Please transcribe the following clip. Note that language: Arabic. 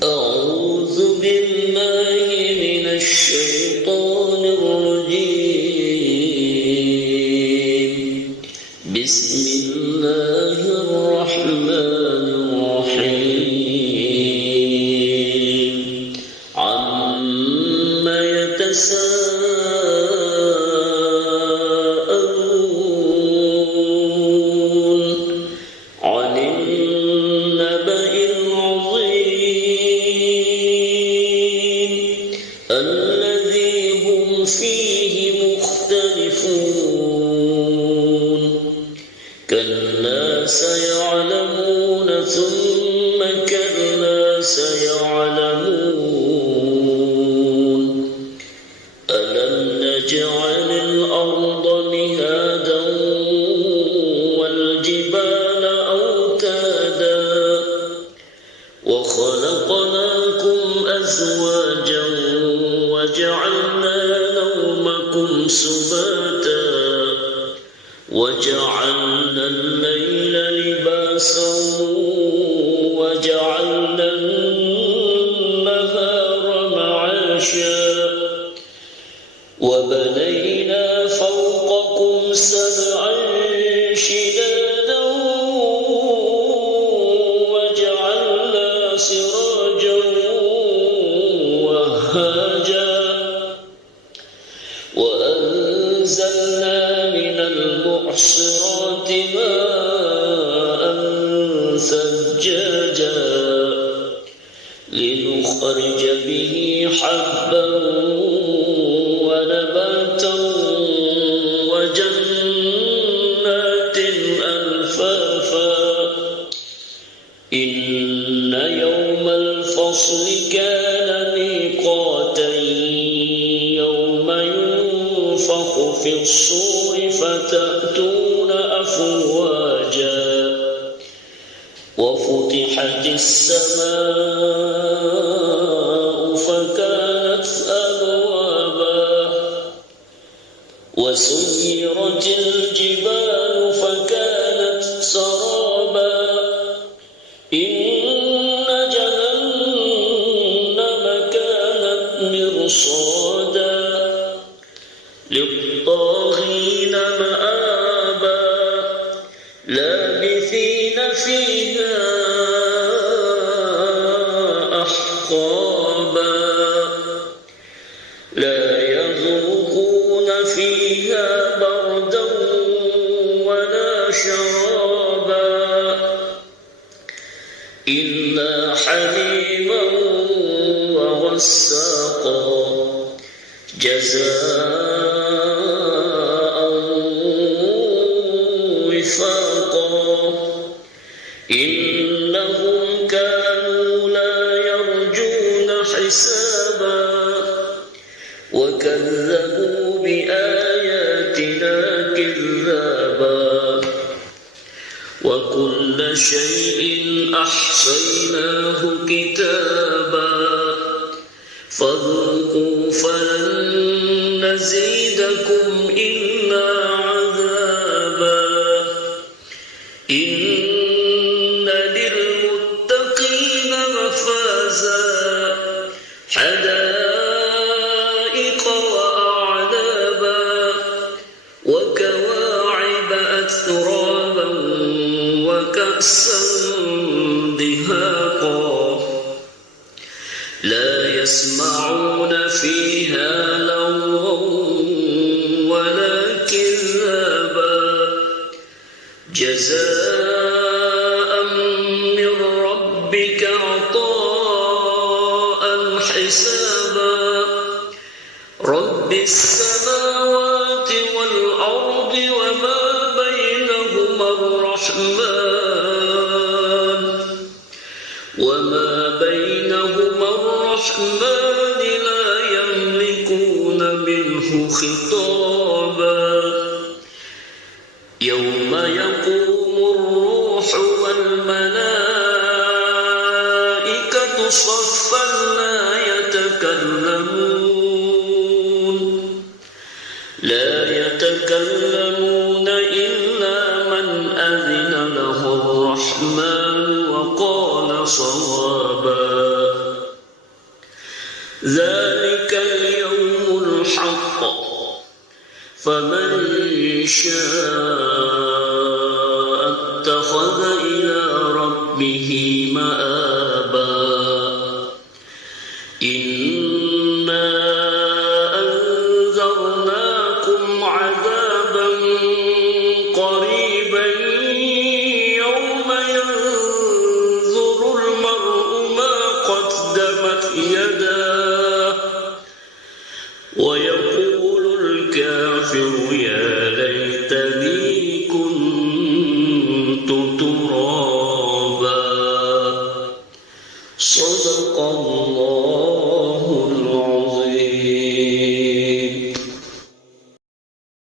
أعوذ بالله من الشيطان الرجيم. بسم الله الرحمن الرحيم. عما يتساءلون عن النبأ الذي هم فيه مختلفون. كلا سيعلمون ثم كلا سيعلمون. ألم نجعل الأرض مهادا والجبال أوتادا وخلقناكم أزواجا وجعلنا نومكم سباتا وجعلنا الليل لباسا وجعلنا النهار معاشا وبنينا فوقكم سبعا شدادا وجعلنا سراجا وهاجا وأنزلنا من المعصرات ماء ثجاجا لنخرج به حبا ونباتا وجنات ألفافا. إن يوم الفصل كان ميقاتا يوم ينفخ في الصور فتأتون أفواجا وفتحت السماء فكانت أبوابا وسيرت الجبال فكانت سرابا. إن جهنم كانت مرصادا للطاغين مآبا لابثين فيها أحقابا لا يذوقون فيها بردا ولا شرابا إلا حميما وغساقا جزاء وفاقا. إنهم كانوا لا يرجون حسابا وكذبوا بآياتنا كذابا وكل شيء أحصيناه كتابا فذوقوا فلن نزيدكم إلا عذابا. إن للمتقين مفازا حدائق وأعنابا وكواعب أترابا وكأسا دهاقا لا يسمعون فيها لغوا ولا كذابا جزاء من ربك عطاء حسابا. رب السماوات والأرض وما بينهما الرحمن لا يملكون منه خطابا. يوم يقوم الروح والملائكة صفا لا يتكلمون إلا من أذن له الرحمن وقال صوابا. فمن شاء اتخذ إلى ربه مآبا إنا أنذرناكم عذابا قريبا